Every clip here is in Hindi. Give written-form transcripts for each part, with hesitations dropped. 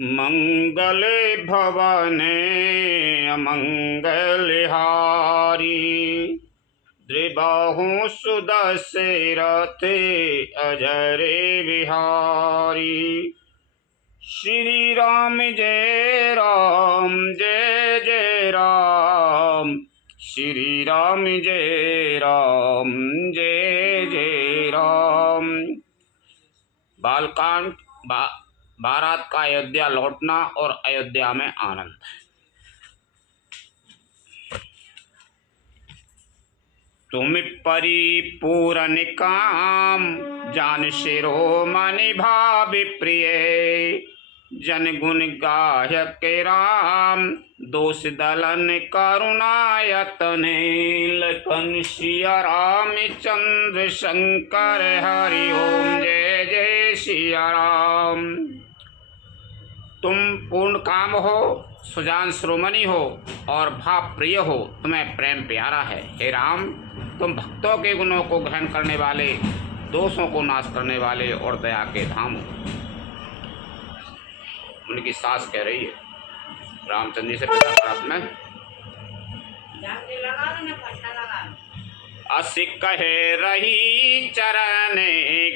मंगल भवने अमंगलहारी, द्रिबाहु सुदशरथे अजरे बिहारी। श्री राम जय राम, जय जय राम। श्री राम जय राम, जय जय राम। बालकांड बारात का अयोध्या लौटना और अयोध्या में आनंद। तुम परिपूरन काम, जान शिरोमणि भावि प्रिय। जन गुण गायक राम, दोष दलन करुणायतने। लखन सिया रामचंद्र शंकर हरि ओम, जय जय सिया राम। तुम पूर्ण काम हो, सुजान श्रोमणि हो और भाव प्रिय हो, तुम्हें प्रेम प्यारा है। हे राम, तुम भक्तों के गुणों को ग्रहण करने वाले, दोषों को नाश करने वाले और दया के धाम हो। उनकी सास कह रही है रामचंद्र जी से, पिता भारत में असी कहे रही चरण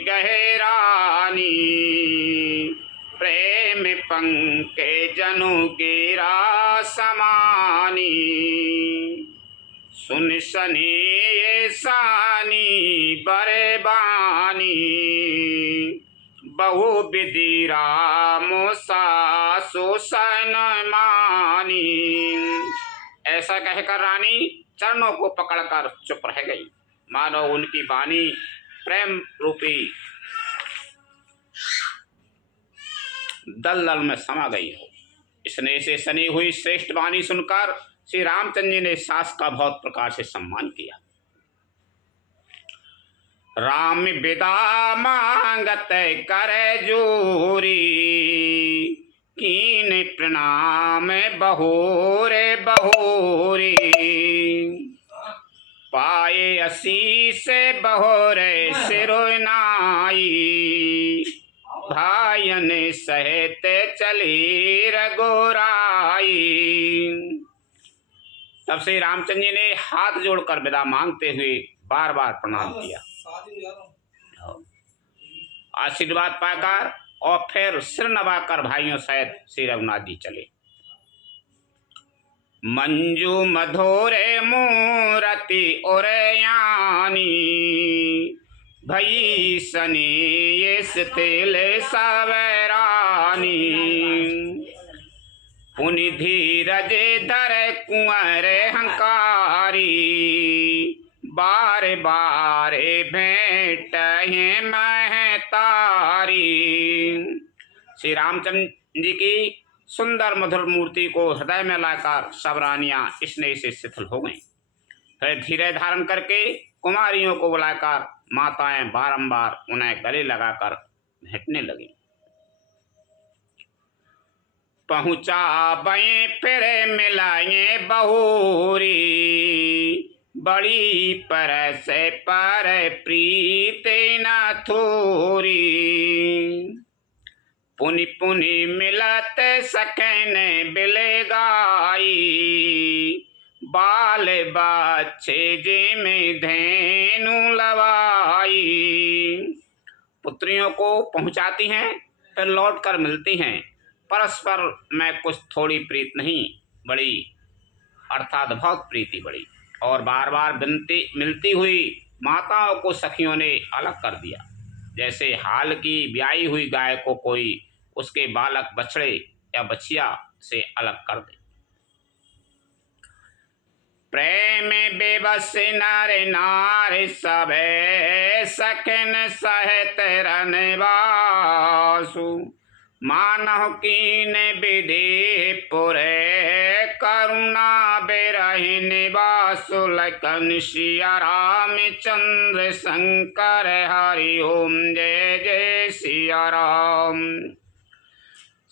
गहरानी। प्रेम पंके जनु गिरा समानी। सुन सनी ये सानी बरे बानी। बहु विधि राम सासु सन मानी। ऐसा कहकर रानी चरणों को पकड़कर चुप रह गई, मानो उनकी वाणी प्रेम रूपी दलदल में समा गई हो। स्नेह से सनी हुई श्रेष्ठ वाणी सुनकर श्री रामचंद्र जी ने सास का बहुत प्रकार से सम्मान किया। राम विदा मांगत करे जोरी। कीन प्रणाम बहोरे बहोरी। पाए असीस बहोरे सिरोनाई। भायन सहित चली रघुराई। तब से रामचंद्र जी ने हाथ जोड़कर विदा मांगते हुए बार बार प्रणाम किया, आशीर्वाद पाकर और फिर सिर नवाकर भाइयों सहित श्री रघुनाथ जी चले। मंजू मधुरे मूरति उरयानी। भई सनी ये तिले सवरानी। पुनि धीरज धर कुंवर हंकारी। बार बार भेंट है महतारी। श्री रामचंद्र जी की सुंदर मधुर मूर्ति को हृदय में लाकर सब रानियां स्नेह से शिथिल हो गईं। फिर धीरे धारण करके कुमारियों को बुलाकर माताएं बारंबार उन्हें गले लगाकर भेंटने लगी। पहुंचा बये फिर मिलाए बहोरी। बड़ी परस पर प्रीत न थोरी। पुनि पुनि मिलत सकन बिलगाई। बाल बच्चे जे में धेनु लवाई। पुत्रियों को पहुंचाती हैं, फिर लौट कर मिलती हैं। परस्पर में कुछ थोड़ी प्रीत नहीं बड़ी, अर्थात बहुत प्रीति बड़ी। और बार बार मिलती हुई माताओं को सखियों ने अलग कर दिया, जैसे हाल की ब्याई हुई गाय को कोई उसके बालक बछड़े या बछिया से अलग कर दे। प्रेम बेबस नर नार सबे सखन सहित रनवासु। मानव कीन विधि पुरे करुणा बिरहि निवासु। लखन सिया रामचंद्र शंकर हरि ओम, जय जय सिया राम।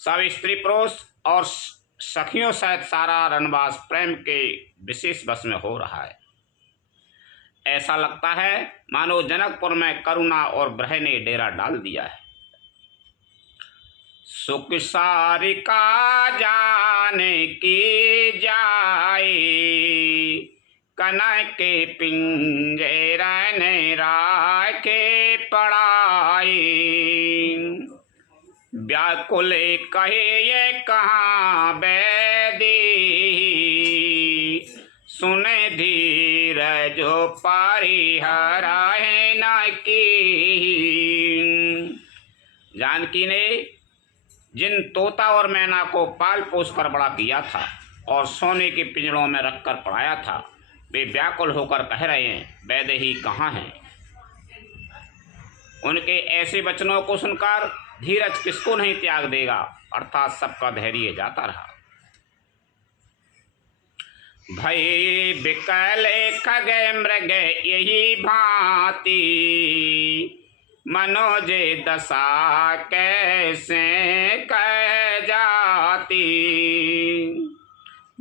सब स्त्री पुरुष और सखियों सहित सारा रनवास प्रेम के विशेष बस में हो रहा है। ऐसा लगता है मानो जनकपुर में करुणा और ब्रह ने डेरा डाल दिया है। सुख सारिका जाने की जाए, कनक के पिंजरन राखे पड़ाई। व्याकुल कहे ये कहाँ बैदी, सुने धीर जो परिहर है न की। जानकी ने जिन तोता और मैना को पाल पोस कर बड़ा किया था और सोने के पिंजड़ों में रखकर पढ़ाया था, वे व्याकुल होकर कह रहे हैं वैदेही कहाँ हैं। उनके ऐसे वचनों को सुनकर धीरज किसको नहीं त्याग देगा, अर्थात सबका धैर्य जाता रहा। भय विकल खग मृग यही भांति, मनोज दशा कैसे कह जाती।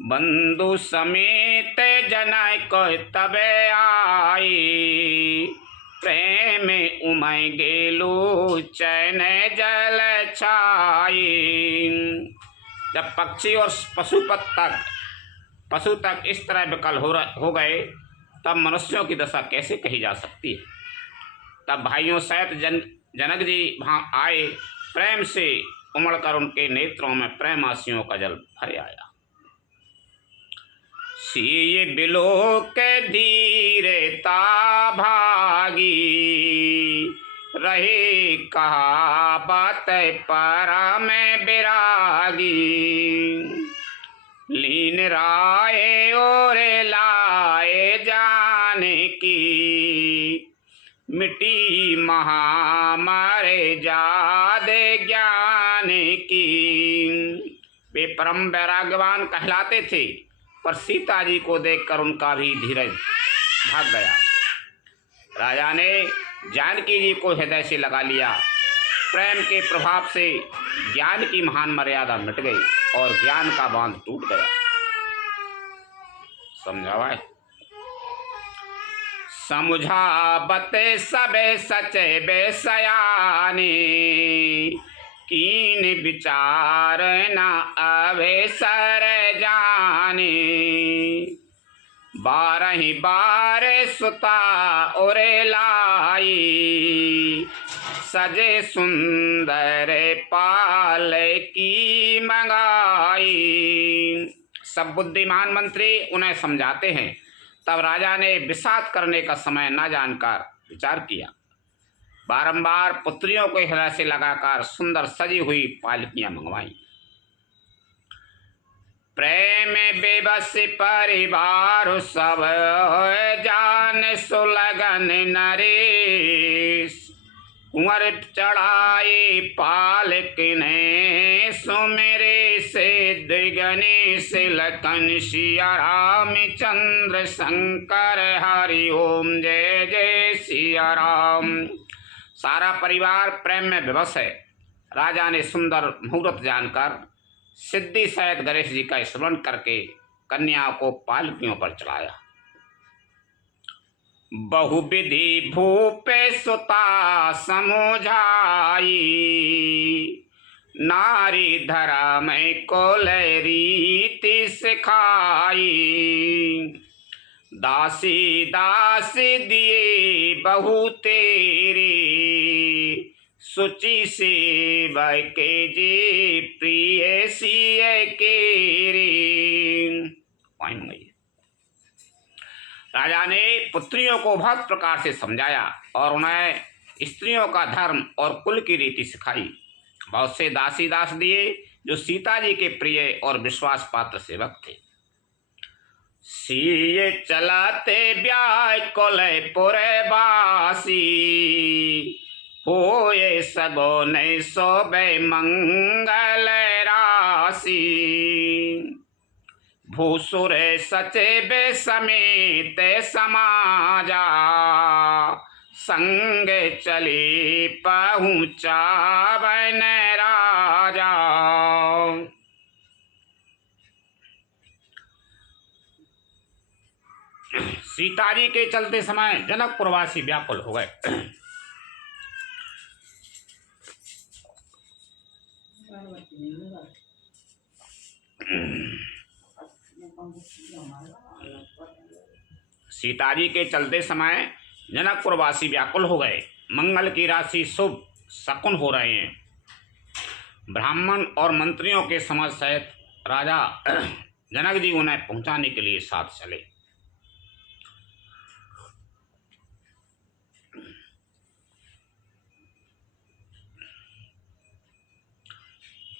बंधु समेत जनय को तबे आई, प्रेम उमय गेलू चैन जल छाई। जब पक्षी और पशु तक इस तरह विकल हो गए, तब मनुष्यों की दशा कैसे कही जा सकती है। तब भाइयों सहित जनक जी वहाँ आए, प्रेम से उमड़कर उनके नेत्रों में प्रेम आंसुओं का जल भर आया। सीय बिलो के धीरता भागी, रहे कहा बात परा में बिरागी। लीन राय और लाए जाने की, मिट्टी महामारे जादे ज्ञान की। वे परम वैराग्यवान कहलाते थे, पर सीता जी को देखकर उनका भी धीरज भाग गया। राजा ने जानकी जी को हृदय से लगा लिया। प्रेम के प्रभाव से ज्ञान की महान मर्यादा मिट गई और ज्ञान का बांध टूट गया। समझावा है। समझावते सबे सचे बेसयानी, कीन विचार न अवेसर जानी। बारही बार सुता उरे लाई, सजे सुंदर पाल की मंगाई। सब बुद्धिमान मंत्री उन्हें समझाते हैं, तब राजा ने विषाद करने का समय न जानकर विचार किया। बारंबार पुत्रियों को हृदय से लगाकर सुंदर सजी हुई पालकियां मंगवाई। प्रेम बेबस परिवार सब जान सुलगन नरेश, कुंवर चढ़ाए पालक ने सुमेरे से गणेश लखन सिया रामचंद्र शंकर हरि ओम जय जय सिया राम। सारा परिवार प्रेम में विवश है। राजा ने सुंदर मुहूर्त जानकर सिद्धि सहित गणेश जी का स्मरण करके कन्या को पालकियों पर चढ़ाया। बहुविधि भूपे सुता समझाई, नारी धर्म को रीति सिखाई। दासी दासी दिए बहु तेरी, सुचि सेवा के जी प्रिय सिय केरी। राजा ने पुत्रियों को बहुत प्रकार से समझाया और उन्हें स्त्रियों का धर्म और कुल की रीति सिखाई। बहुत से दासी दास दिए जो सीता जी के प्रिय और विश्वास पात्र सेवक थे। सीए चलाते ब्याह कोले पुरे बासी, होए सगोन सोबे मंगल राशि। भूसुर सचे बे समेत समाजा, संग चले पहुँचा बन राजा। सीता जी के चलते समय जनकपुरवासी व्याकुल हो गए। सीता जी के चलते समय जनकपुरवासी व्याकुल हो गए। मंगल की राशि शुभ शकुन हो रहे हैं। ब्राह्मण और मंत्रियों के समाज सहित राजा जनक जी उन्हें पहुंचाने के लिए साथ चले।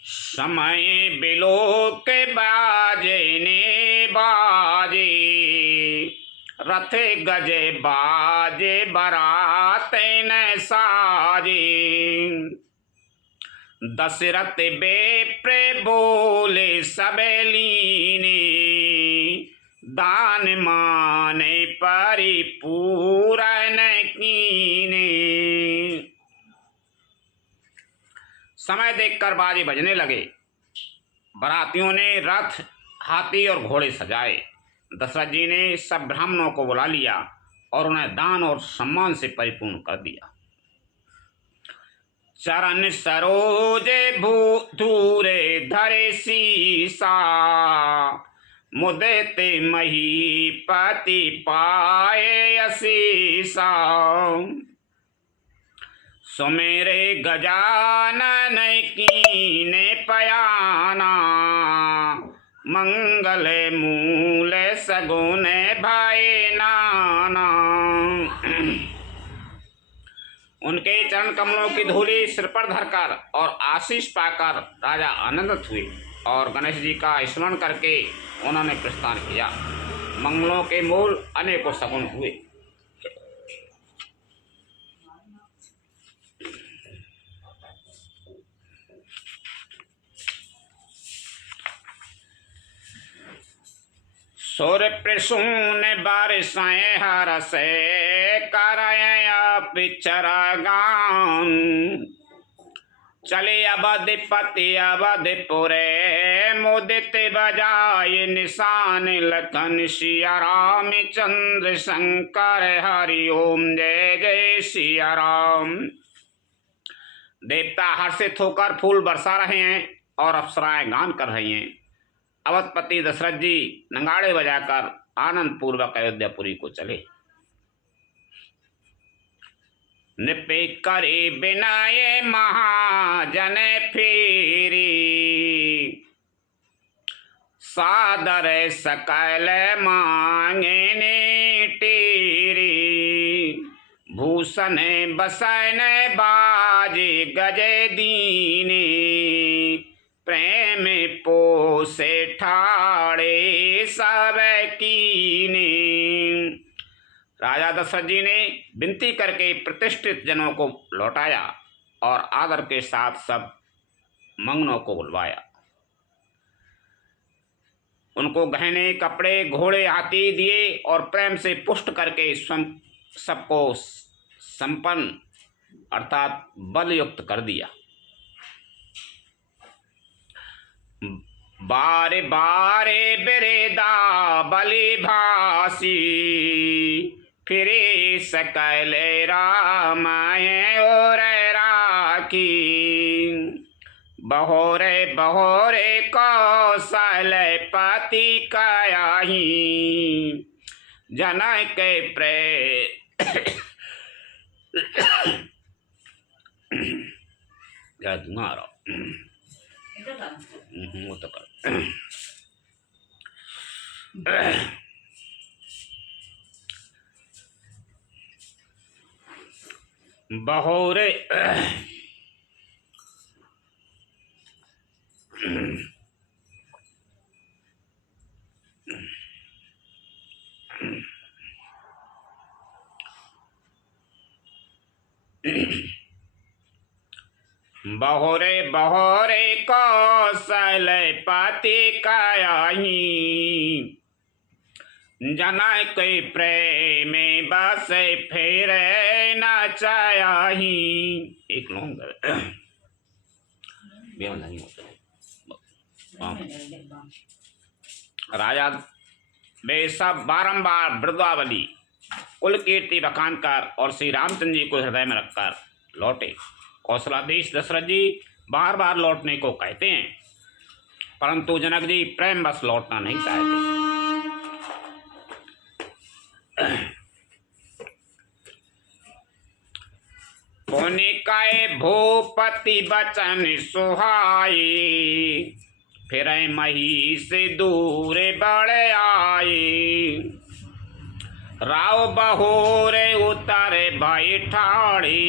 समय बिलो के बाजे ने बाजे, रथ गजे बाजे बराते न साजे। दशरथ बेप्र बोले सबलीने, दान माने परिपूरन कीने। समय देखकर बाजे बजने लगे। बरातियों ने रथ, हाथी और घोड़े सजाए। दशरथ जी ने सब ब्राह्मणों को बुला लिया और उन्हें दान और सम्मान से परिपूर्ण कर दिया। चरण सरोज धूरे धरे सीसा, मुदित महीपति पाए असीसा। सुमेरे गजानन कीने पयाना, मंगल मूल सगुन भाई नाना। उनके चरण कमलों की धूली सिर पर धरकर और आशीष पाकर राजा आनंदित हुए और गणेश जी का स्मरण करके उन्होंने प्रस्थान किया। मंगलों के मूल अनेकों सगुन हुए। सुर प्रसून बारिशाएं हरस करय पिचरा गान। चले अवधिपति अवधिपुरे, मुदित बजाय निशान लखन सिया राम चंद्र शंकर हरि ओम जय जय सिया राम। देवता हर्षित होकर फूल बरसा रहे हैं और अप्सराएं गान कर रही हैं। अवधपति दशरथ जी नगाड़े बजाकर आनंद पूर्वक अयोध्यापुरी को चले। निपे करे बिनाए महाजन फेरी, सादर सकल मांगे ने टेरी। भूषण बसन बाजे गजे दीने, प्रेम पोसे ठाड़े सब कीने। राजा दशरथ जी ने विनती करके प्रतिष्ठित जनों को लौटाया और आदर के साथ सब मंगनों को बुलवाया। उनको गहने, कपड़े, घोड़े, हाथी दिए और प्रेम से पुष्ट करके स्वयं सबको संपन्न अर्थात बलयुक्त कर दिया। बारे बारे बिरेदा बलि भासी, फिरे सकल रामाय और राखी। बहोरे बहोरे कौशल पति कायाही, जनक प्रे क्या तुम्हारा वो तो कर बहोरे बहोरे बहोरे कौशल पति कायाही, जनक प्रेम बस फिर न चाही। एक लौंग नहीं होता। राजा वे सब बारंबार वृद्धावली कुल कीर्ति बखान कर और श्री रामचंद्र जी को हृदय में रखकर लौटे। कौशलाधीश दशरथ जी बार बार लौटने को कहते हैं, परंतु जनक जी प्रेम बस लौटना नहीं चाहते। पुनि कहे भूपति बचन सुहाई, फिर मही से दूर बढ़ आए। राव बहोरे उतर बैठाड़ी,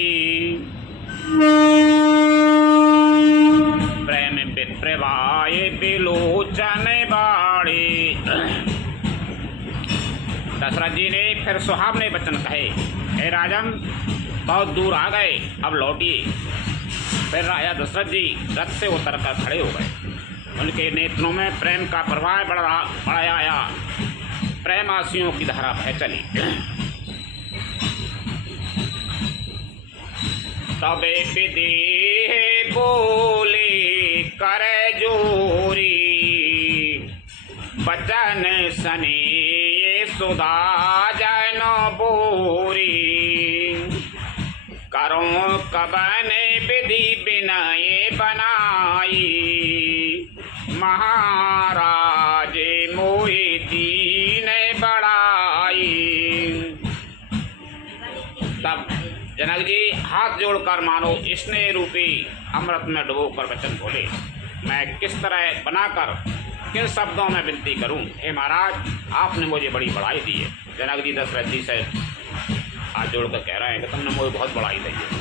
प्रेम विप्रवाय बिलोचन बाड़ी। दशरथ जी ने फिर सुहावने वचन कहे, हे राजन बहुत दूर आ गए, अब लौटिए। फिर राजा दशरथ जी रथ से उतरकर खड़े हो गए। उनके नेत्रों में प्रेम का प्रवाह बढ़ आया, प्रेमासियों की धारा बह चली। तबे विधि बोले कर जोरी, बचन सने सुधा जन बोरी। करो कबन विधि विनय बनाई, महाराज मोहि दीन बढ़ाई। तब जनक जी हाथ जोड़कर मानो स्नेह रूपी अमृत में डुबोकर वचन बोले, मैं किस तरह बनाकर किन शब्दों में विनती करूं। हे महाराज, आपने मुझे बड़ी बढ़ाई दी है। जनक जी दशरथ जी से हाथ जोड़कर कह रहे हैं कि तुमने मुझे बहुत बढ़ाई दी है।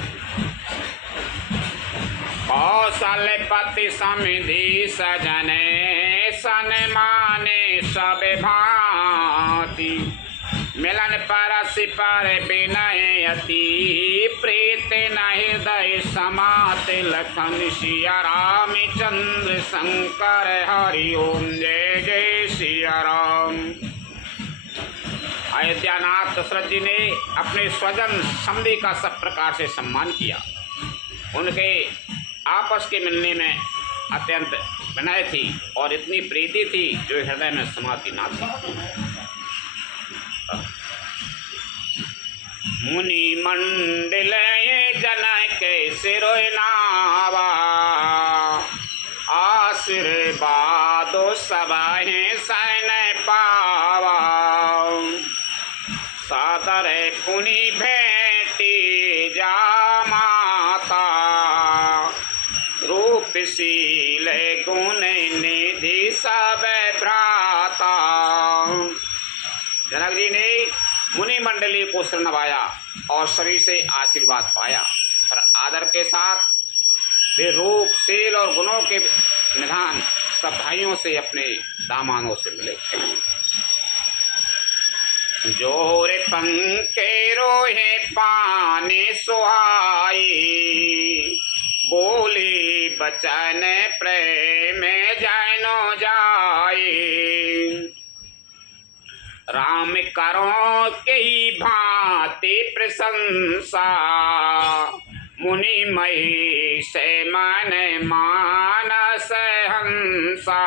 कौशलपति समिधि सजने सन माने सब भांति, मिलन परस पर विनय अति प्रीत न हृदय समात। लखन सिया राम चंद्र शंकर हरि ओम जय जय सिया राम। अयोध्यानाथ दशरथ जी ने अपने स्वजन समधी का सब प्रकार से सम्मान किया। उनके आपस के मिलने में अत्यंत विनय थी और इतनी प्रीति थी जो हृदय में समाती ना थी। मुनि मंडल जनक सिरोय नावा, आशीर्वाद सबाहे सैन पावा। सादर पुनि भेटी जा माता, रूपशील गुण निधि सब भ्राता। जनक जी ने मुनि मंडली को सिर नवाया और सभी से आशीर्वाद पाया, पर आदर के साथ वे रूप शील और गुणों के निधान सब भाइयों से अपने दामानों से मिले। जोरे पंखे रोहे पानी सुहाई, बोली बचन प्रेम जानो जाए। राम करो कई भांति प्रशंसा, मुनि मही से मन मानस हंसा।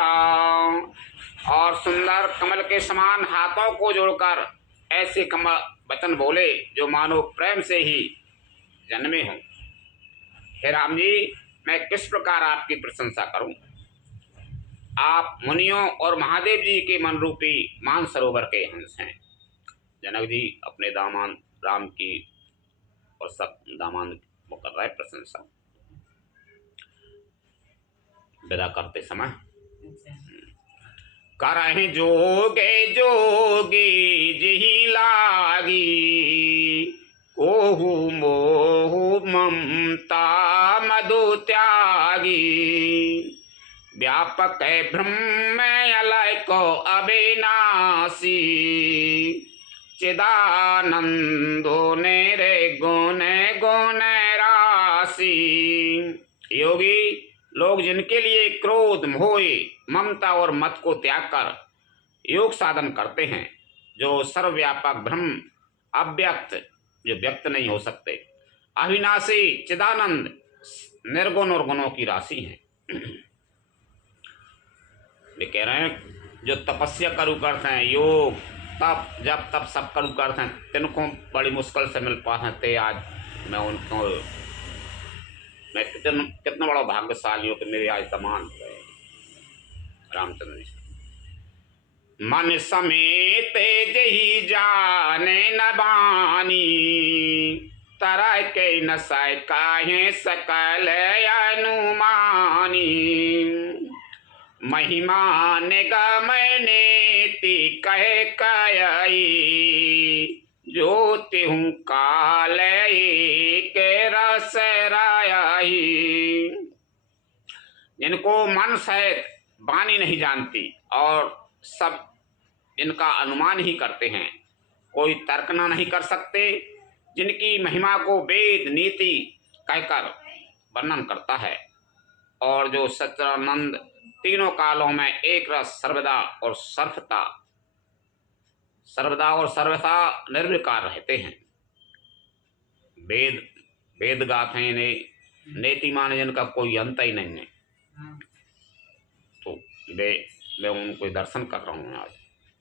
और सुंदर कमल के समान हाथों को जोड़कर ऐसे कमल वचन बोले जो मानो प्रेम से ही जन्मे हों। हे राम जी, मैं किस प्रकार आपकी प्रशंसा करूं। आप मुनियों और महादेव जी के मन रूपी मान सरोवर के हंस हैं। जनक जी अपने दामान राम की और सब दामान वो कर रहे प्रशंसा। विदा करते समय करहि जोगे जोगी जिहि लागी, कोहु मोहु ममता मधु त्यागी। व्यापक ब्रह्म अलय को अविनाशी, चिदानंदो नेरे गुण गुण राशि। योगी लोग जिनके लिए क्रोध मोह ममता और मत को त्याग कर योग साधन करते हैं, जो सर्वव्यापक ब्रह्म अव्यक्त जो व्यक्त नहीं हो सकते, अविनाशी चिदानंद निर्गुण और गुणों की राशि हैं। वे कह रहे हैं जो तपस्या करू करते हैं, योग तप जब तप सब करू करते हैं, तिनको बड़ी मुश्किल से मिल पाते हैं। आज मैं उनको मैं कितना बड़ा भाग्यशाली हूँ कि मेरे आज दमान हो गए रामचंद्र जी। मन समेत जही जाने न बानी, तरह के न काहे सकल अनुमानी। महिमा निगम नेति कह कई, जो तिहु काल के रस राई। जिनको मन सहित वाणी नहीं जानती और सब इनका अनुमान ही करते हैं, कोई तर्कना नहीं कर सकते, जिनकी महिमा को वेद नीति कहकर वर्णन करता है, और जो सच्चिदानंद तीनों कालों में एक रस सर्वदा और सर्वथा निर्विकार रहते हैं। वेद गाथे ने नेति मान जिनका कोई अंत ही नहीं है। तो मैं उनको दर्शन कर रहा हूँ आज।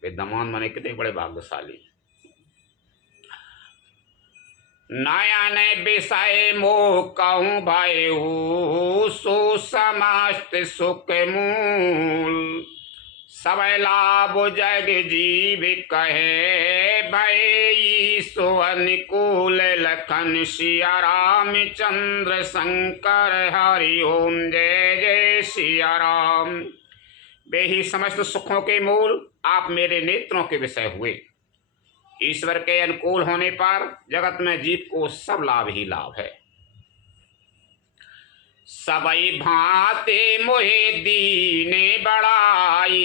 विद्यमान माने कितने बड़े भाग्यशाली। नयन विषय मोह कहूँ भयऊ, सुसमस्त सुख मूल। सब लाभ जग जीव कहे, भई सो अनुकूल। लखन सिया रामचंद्र शंकर हरि ओम जय जय सिया राम। वे ही समस्त सुखों के मूल, आप मेरे नेत्रों के विषय हुए। ईश्वर के अनुकूल होने पर जगत में जीव को सब लाभ ही लाभ है। सबई भांति मोहे दीने बड़ाई,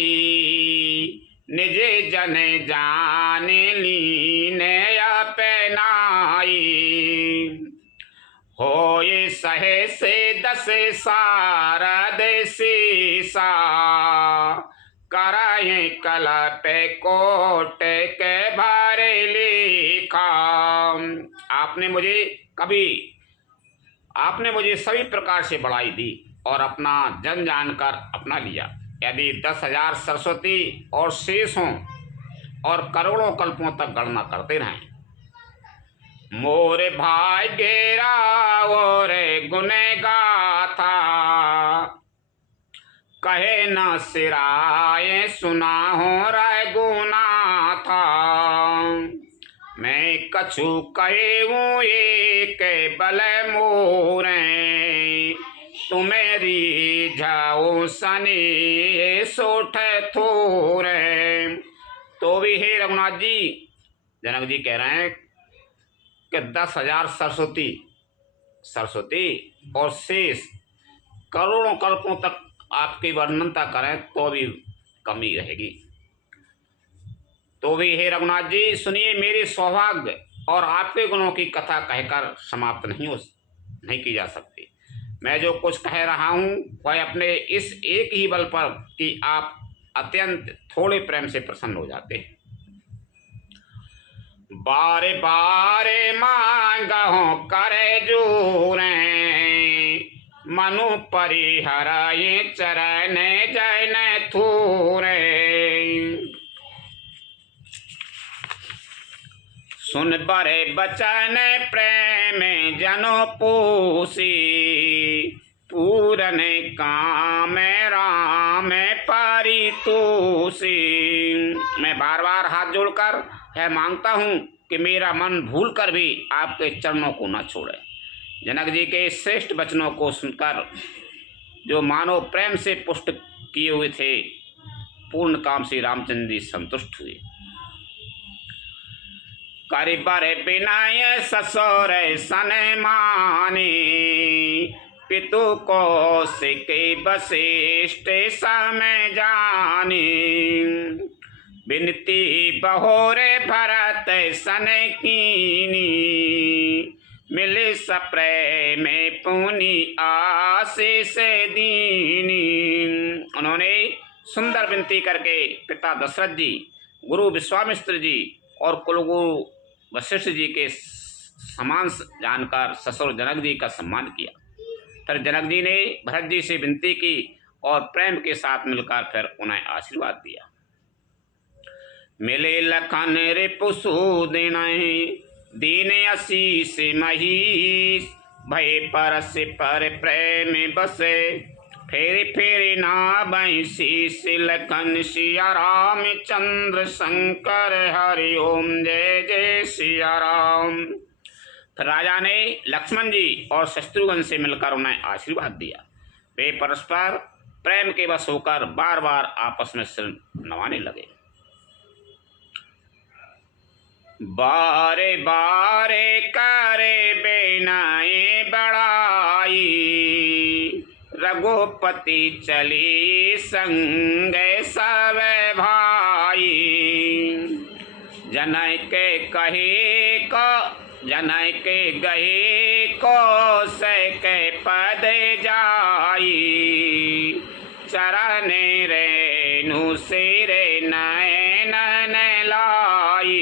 निजे जन जाने लीने अपनाई। होए सहे से दस सारद सीसा, कराए कलप कोट के भर लिखा। आपने मुझे सभी प्रकार से बढ़ाई दी और अपना जन जानकर अपना लिया। यदि 10,000 सरस्वती और शेष हों और करोड़ों कल्पों तक गणना करते रहें, मोरे भाग्य और गुण गाथा। कहे न सिराए सुना हो रघुना था। मैं कछु कहूँ एक बल मोरे, तुम्हेरी जाओ सनी सोठ थोरे। तो भी हे रघुनाथ जी, जनक जी कह रहे हैं कि 10,000 सरस्वती और शेष करोड़ों कल्पों तक आपकी वर्णनता करें तो भी कमी रहेगी। तो भी हे रघुनाथ जी सुनिए, मेरे सौभाग्य और आपके गुणों की कथा कहकर समाप्त नहीं की जा सकती। मैं जो कुछ कह रहा हूँ वह अपने इस एक ही बल पर कि आप अत्यंत थोड़े प्रेम से प्रसन्न हो जाते हैं। बारे बारे मांगहु करे जोरे, मनु परिहराए चरण जैन थूरे। सुन बरे बचन प्रेम जनो पोसी, पूरन काम राम परितोषी। मैं बार बार हाथ जोड़कर है मांगता हूँ कि मेरा मन भूल कर भी आपके चरणों को न छोड़े। जनक जी के श्रेष्ठ वचनों को सुनकर जो मानव प्रेम से पुष्ट किए हुए थे, पूर्ण काम श्री रामचंद्र जी संतुष्ट हुए। करिबर विनय ससुर सन माने, पितु को सिके वशिष्ठ समय जाने। बिनती बहोरे भरत सन कीनी, मिले सप्रेम पुनि आशीष दीनी। उन्होंने सुंदर विनती करके पिता दशरथ जी, गुरु विश्वामित्र जी और कुलगुरु वशिष्ठ जी के समान जानकर ससुर जनक जी का सम्मान किया। फिर जनक जी ने भरत जी से विनती की और प्रेम के साथ मिलकर फिर उन्हें आशीर्वाद दिया। मिले लखन रिपुसु दीन आशीष महीश, भय परस पर प्रेम बसे, फेरी फेरी ना बंसी सिलखन सिया राम चंद्र शंकर हरि ओम जय जय सिया राम। फिर राजा ने लक्ष्मण जी और शत्रुघ्न से मिलकर उन्हें आशीर्वाद दिया। वे परस्पर प्रेम के वश होकर बार बार आपस में सिर नवाने लगे। बारे बारे करे बेनाए बड़ाई, रघुपति चली संग सब भाई। जनय के कहे को जनय के गहे को से के पद जाई, चरण रेणु सिरे नयन लाई।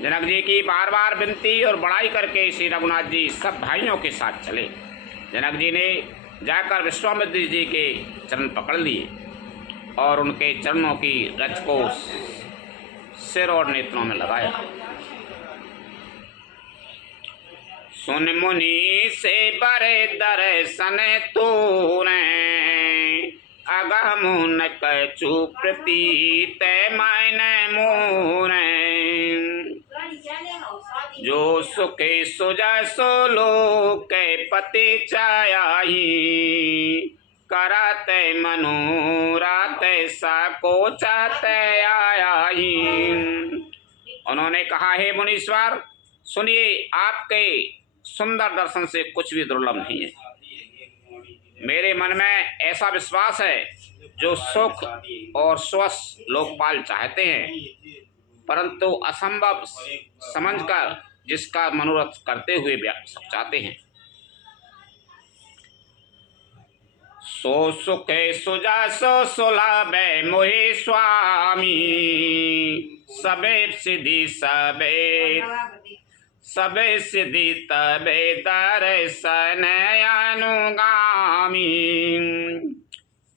जनक जी की बार बार विनती और बड़ाई करके श्री रघुनाथ जी सब भाइयों के साथ चले। जनक जी ने जाकर विश्वामित्र जी के चरण पकड़ लिए और उनके चरणों की रज को सिर और नेत्रों में लगाया। सुन मुनि से बरे दर्शन तूने, अगह मुन कछु प्रतीत मैंने मोरे। जो सुखे सुजा सो लोक पति चायाही, करते मनोरथ सा को चाहते आयाही। उन्होंने कहा, हे मुनीश्वर सुनिए, आपके सुंदर दर्शन से कुछ भी दुर्लभ नहीं है। मेरे मन में ऐसा विश्वास है, जो सुख और स्वस्थ लोकपाल चाहते हैं, परंतु असंभव समझकर जिसका मनोरथ करते हुए चाहते हैं। सो सुखे सुजा सो सुलभे मोहि स्वामी, सबे सिद्धि सबे सिद्धि तबे दर्शन अनुगामी।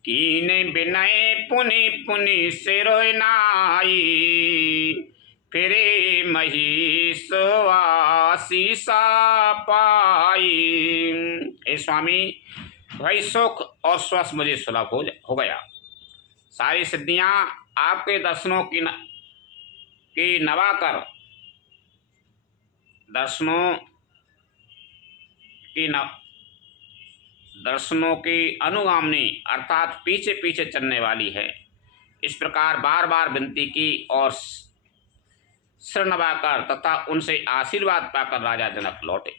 कीन विनय पुनि पुनि सिरोय नाई, फिरे महिष आशीषा पाई। हे स्वामी, भाई सुख और स्वस्थ मुझे सुलभ हो गया। सारी सिद्धियां आपके दर्शनों की नवाकर दर्शनों की अनुगामनी अर्थात पीछे पीछे चलने वाली है। इस प्रकार बार बार विनती की और सिर नवाकर तथा उनसे आशीर्वाद पाकर राजा जनक लौटे।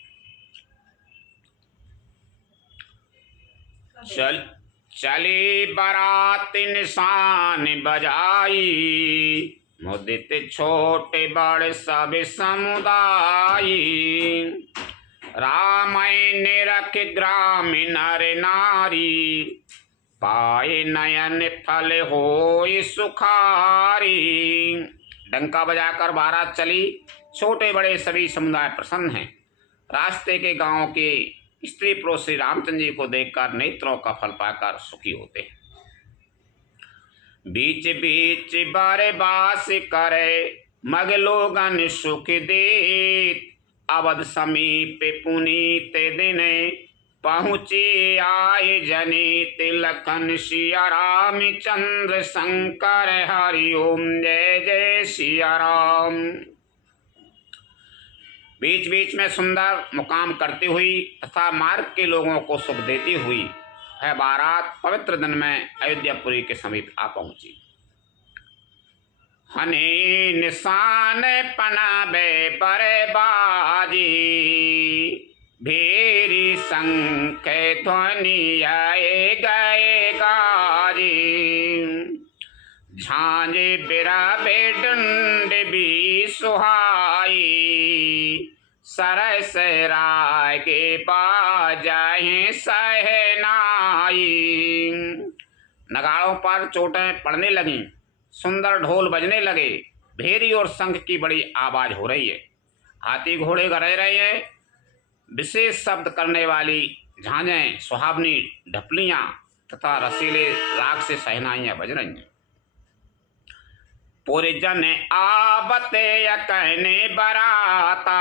चली बारात निशान बजाई, मुदित छोटे बड़ सब समुदाय। रामायण रख ग्राम नर नारी, पाए नयन फल होय सुखारी। डंका बजाकर बारात चली, छोटे बड़े सभी समुदाय प्रसन्न हैं। रास्ते के गांव के स्त्री पुरुष श्री रामचंद्र जी को देखकर नेत्रों का फल पाकर सुखी होते हैं। बीच बीच बारे बास करे, मग लोगन सुख देत। अवध समीप पुनीत दिन, पहुँचे आए जनित। लखन सिया राम चंद्र शंकर हरि ओम जय जय सिया राम। बीच बीच में सुंदर मुकाम करती हुई तथा मार्ग के लोगों को सुख देती हुई है बारात पवित्र दिन में अयोध्यापुरी के समीप आ पहुंची। हने निशान पनाबे बरे बाजी, भेरी शंख ध्वनि आए गए गाजी। झांझे बिराबे डंड भी सुहाई, सरस रागे बाजाएं सहनाई। नगाड़ों पर चोटें पड़ने लगीं, सुंदर ढोल बजने लगे, भेरी और शंख की बड़ी आवाज हो रही है। हाथी घोड़े गरज रहे हैं, विशेष शब्द करने वाली झांझें, सुहावनी ढपलियां तथा रसीले राग से सहनाइयां बज रही हैं। पूरे जन आवते कहने बराता,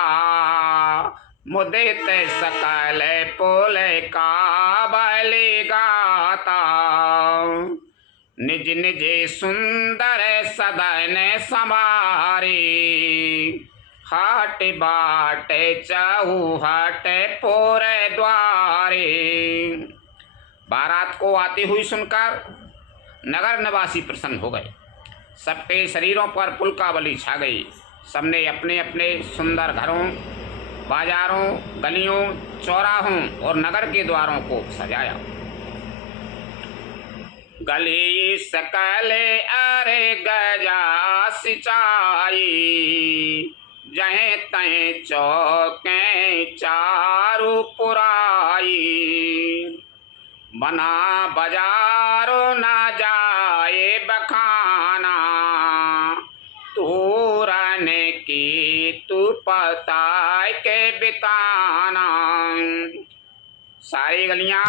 मुदित सकल पुल का बलि गाता। निज निज सुंदर सदन समारी, हाट बाट चौहट पूरे द्वारे। बारात को आती हुई सुनकर नगर निवासी प्रसन्न हो गए। सबके शरीरों पर पुलकावली छा गई। सबने अपने अपने सुंदर घरों, बाजारों, गलियों, चौराहों और नगर के द्वारों को सजाया। गली सकल अरे गजा सिंचाई, जहें तहें चौके चारू पुराई। बना बाजारो ना जाए बखाना, तूरन की तू पताय के बिताना। सारी गलियां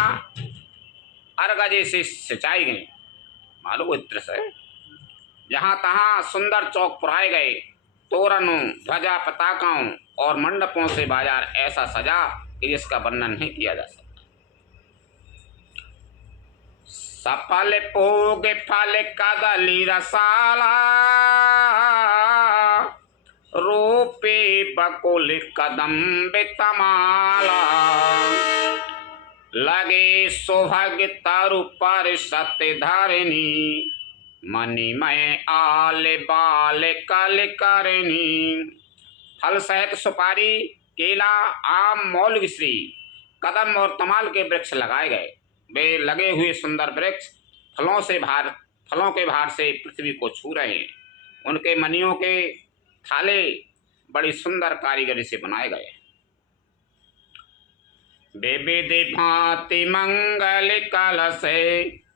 अरगजे से सिंचाई गई। मालूम इत्र से जहाँ तहाँ सुंदर चौक पुराए गए। तोरणों, ध्वजा, पताकाओं और मंडपों से बाजार ऐसा सजा कि जिसका वर्णन नहीं किया जा सकता। सफल पोग फल कदली रसाला, रूपे बकुल कदम्ब तमाला। लगे सुभग तरु पर सत्य धरनी, मणिमय आल बाल कल करनी। फल सहित सुपारी, केला, आम, मौलगिश्री, कदम और तमाल के वृक्ष लगाए गए। वे लगे हुए सुंदर वृक्ष फलों के भार से पृथ्वी को छू रहे हैं। उनके मणियों के थाले बड़ी सुंदर कारीगरी से बनाए गए। विविध भांति मंगल कलश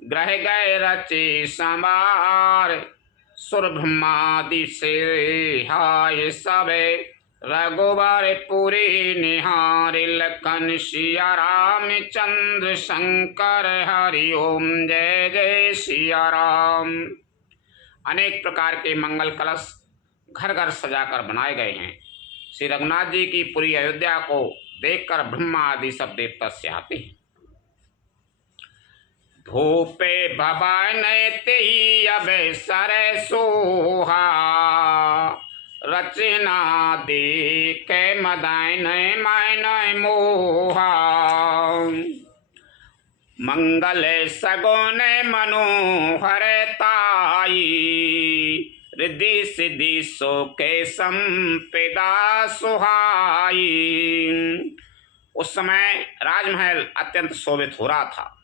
ग्रह गए रचे संवार। सुर ब्रह्मादि से हाय सबे, रघुवर पुरी निहार। लखन सिया राम चंद्र शंकर हरि ओम, जय जय सिया राम। अनेक प्रकार के मंगल कलश घर घर सजाकर बनाए गए हैं। श्री रघुनाथ जी की पूरी अयोध्या को देखकर ब्रह्मा आदि सब देवता से आते हैं। धूपे भवन तेई अब सर सोहा, रचना देख मदान मैन मोहा। मंगल सगुन मनोहर ताई, रिद्धि सिद्धि सो के संपदा सुहाई। उस समय राजमहल अत्यंत शोभित हो रहा था।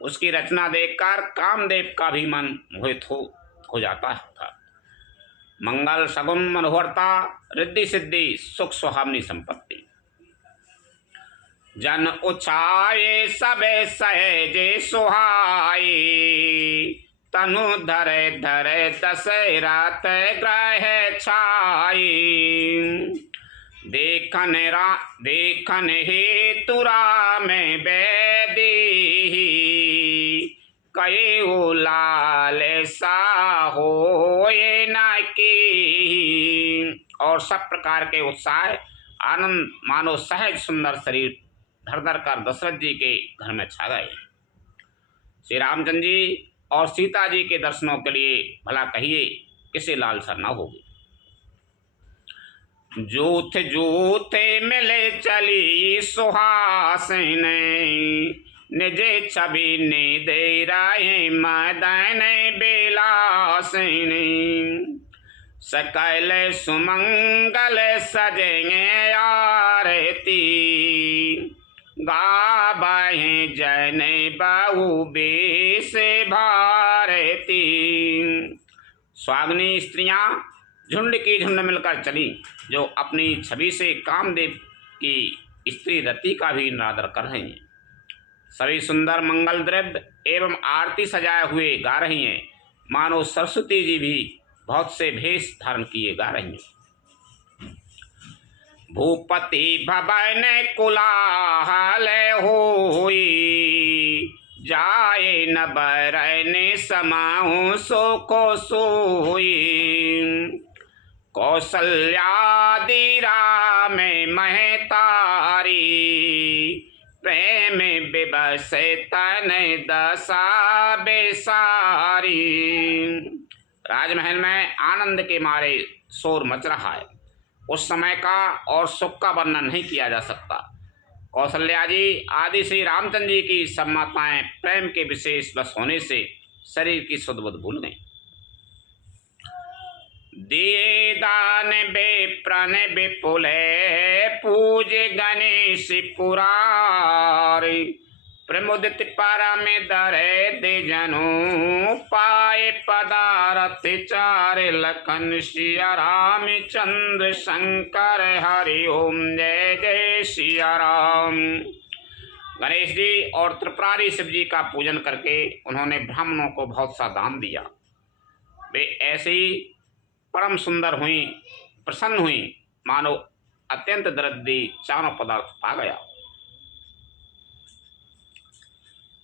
उसकी रचना देखकर कामदेव का भी मन मोहित हो जाता था। मंगल सगुन मनोहरता, रिद्धि सिद्धि, सुख सुहावनी संपत्ति। जन उछाए सबे सहजे सुहाई, तनु धरे धरे दशरात ग्रह छाई। देखन हेतु राम बेदी, कयो लाल सा होए न की। और सब प्रकार के उत्साह आनंद मानो सहज सुंदर शरीर धर धर कर दशरथ जी के घर में छा गए। श्री रामचंद्र जी और सीता जी के दर्शनों के लिए भला कहिए किसे लालसा न होगी। जूथ जूथ मिले चली सुहासिन, निजे छवि ने दे राय मदन बिलासिन। सकल सुमंगल सजेंगे आरती, गाबहे जन बहु बेस भारती। स्वाग्नी स्त्रियां झुंड की झुंड मिलकर चली, जो अपनी छवि से कामदेव की स्त्री रति का भी निरादर कर रही हैं। सभी सुंदर मंगल द्रव्य एवं आरती सजाए हुए गा रही हैं। मानो सरस्वती जी भी बहुत से भेष धारण किए गा रही हैं। भूपति भवन कुलाहल होई, जाए न बरन समाहु सो को सोई। कौसल्यादि राम महतारी, प्रेम विवश तन दशा बेसारी। राजमहल में आनंद के मारे शोर मच रहा है। उस समय का और सुख का वर्णन नहीं किया जा सकता। कौशल्या जी आदि श्री रामचंद्र जी की सब माताएं प्रेम के विशेष बस होने से शरीर की सुध बुध भूल गईं। दिए दान बेप्रन विपुल पूज गणेश पुरारी, प्रमुदित परम दर जनु पाए पदारथ चार लखन सिया राम चंद्र शंकर हरि ओम जय जय सिया राम। गणेश जी और त्रिपुरारी शिव जी का पूजन करके उन्होंने ब्राह्मणों को बहुत सा दान दिया। वे ऐसे ही परम सुंदर हुई, प्रसन्न हुई, मानो अत्यंत दृढ़ चारों पदार्थ पा गया।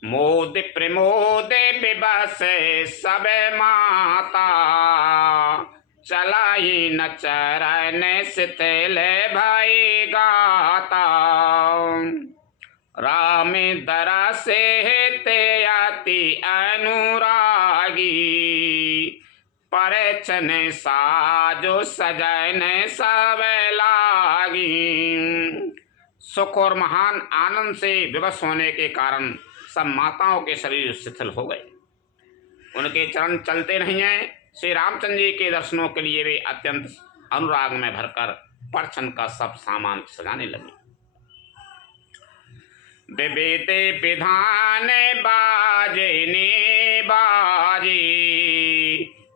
मोद प्रमोद विबस सब माता, चलाई न चरण सितल भाई गाता, राम दरा से ते अति अनुरागी, परचन साजो सजन सब लागी। सुख और महान आनंद से विवश होने के कारण सब माताओं के शरीर शिथिल हो गए। उनके चरण चलते नहीं हैं। श्री रामचंद्र जी के दर्शनों के लिए वे अत्यंत अनुराग में भरकर परछन का सब सामान सजाने लगे। विविध विधान बाजने बाजी,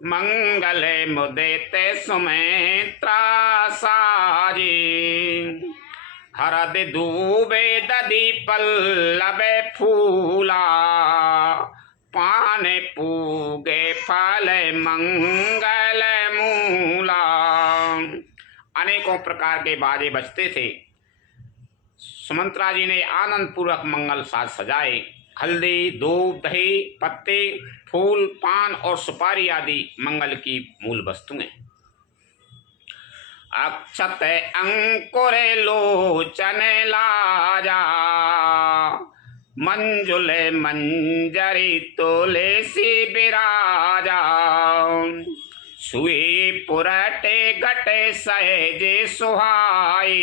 मंगल मुदित सुमित्रा साजी, हरद दूबे दधि पल्लव फूला, पान पूगे फल मंगल मूला। अनेकों प्रकार के बाजे बजते थे। सुमंत्रा जी ने आनंद पूर्वक मंगल साज सजाए। हल्दी, दूध, दही, पत्ते, फूल, पान और सुपारी आदि मंगल की मूल वस्तुएं। अक्षत अंकुर लोचन लाजा, मंजुल मंजरी तुलसी बिराजा, सुई पुरटे गटे सहज सुहाई,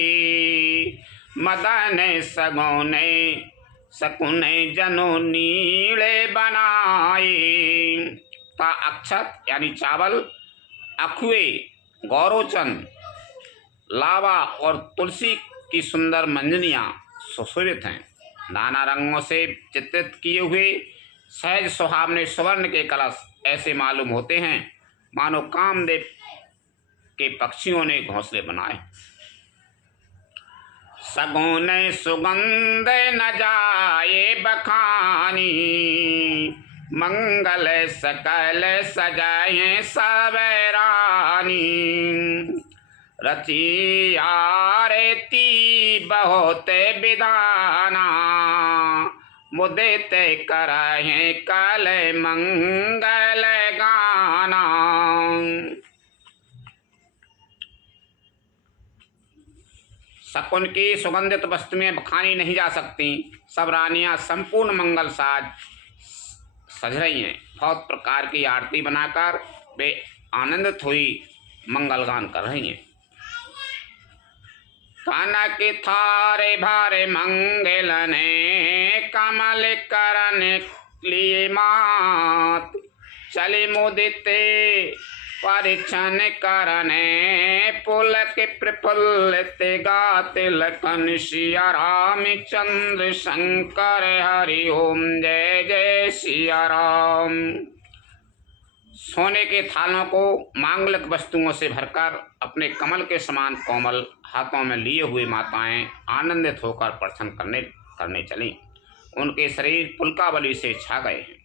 मदन सगुने सकुने जनो नीले बनाई। ता अक्षत यानी चावल, अखुए, गौरोचन, लावा और तुलसी की सुंदर मंजनियाँ सुशोभित हैं। नाना रंगों से चित्रित किए हुए सहज सुहावने सुवर्ण के कलश ऐसे मालूम होते हैं मानो कामदेव के पक्षियों ने घोंसले बनाए। सगुन सुगंध न जाए बखानी, मंगल सकल सजाए सब रानी, रची आरती बहुत विधाना, मुदित करहे कल मंगल गाना। शकुन की सुगंधित वस्तुएं बखानी नहीं जा सकती। सब रानियां संपूर्ण मंगल साज सज रही हैं। बहुत प्रकार की आरती बनाकर वे आनंदित हुई मंगल गान कर रही हैं। कनक थारे भारे मंगलने, कमल करन लिए मात, चले मुदिते परिछन करने, पुलक प्रफुल्लित गाते लखन सिया राम चंद्र शंकर हरि ओम जय जय सिया राम। सोने के थालों को मांगलिक वस्तुओं से भरकर अपने कमल के समान कोमल हाथों में लिए हुए माताएं आनंदित होकर प्रदर्शन करने चली। उनके शरीर पुलकावली से छा गए हैं।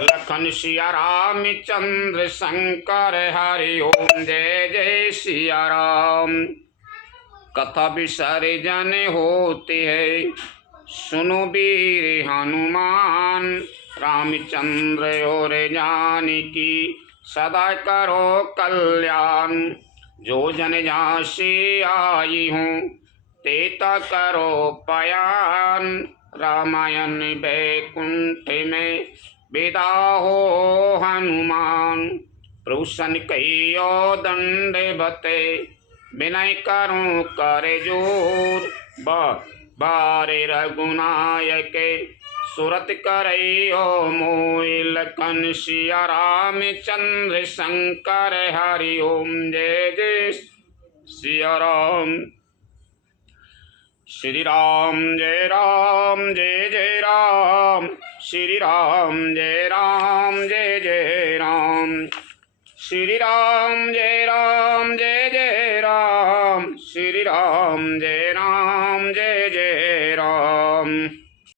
लखन सिया राम चंद्र शंकर हरि ओम जय जय सिया राम। कथा विसर्जन होते है सुनो वीर हनुमान, रामचंद्र और जानकी सदा करो कल्याण। जो जन झांसी आई हूँ तेता करो पयान। रामायण बैकुंठ में विदा हो हनुमान। प्रभु सन कहियो दंडवते विनय करूं कर जोर। बारे रघुनायक सुरत करयो मोहि। लखन सिया राम चंद्र शंकर हरि ओम। जय जय सिया राम। श्री राम जय राम जय जय राम। श्री राम जय राम जय जय राम। श्री राम जय राम जय जय राम। श्री राम जय